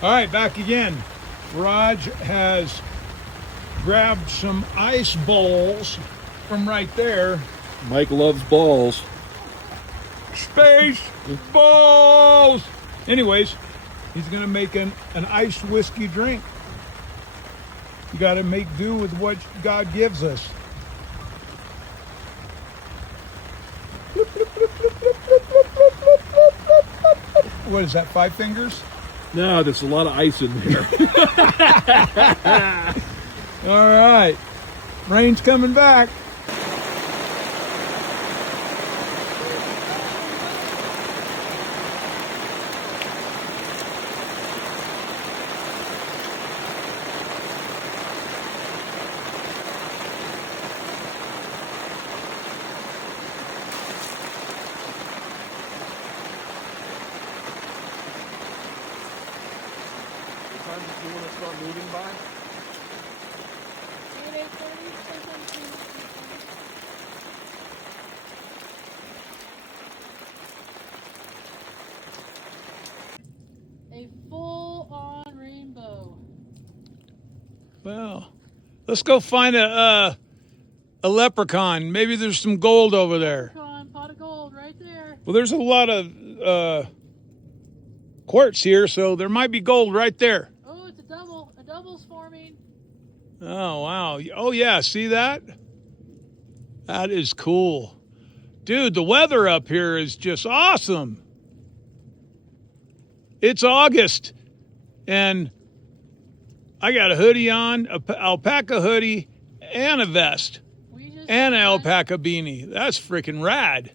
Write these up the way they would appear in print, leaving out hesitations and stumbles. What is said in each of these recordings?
All right, back again. Raj has grabbed some ice balls from right there. Mike loves balls. Space balls! Anyways, he's going to make an iced whiskey drink. You got to make do with what God gives us. What is that, 5 fingers? No, there's a lot of ice in there. All right. Rain's coming back. What time does you want to start moving by? 8:30, sometimes 8:30. A full-on rainbow. Well, let's go find a leprechaun. Maybe there's some gold over there. Pot of gold right there. Well, there's a lot of quartz here, so there might be gold right there. Oh, it's a double. A double's forming. Oh, wow. Oh, yeah. See that? That is cool. Dude, the weather up here is just awesome. It's August, and I got a hoodie on, an alpaca hoodie, and a vest, and an alpaca beanie. That's freaking rad.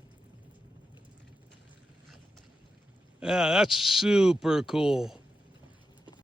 Yeah, that's super cool.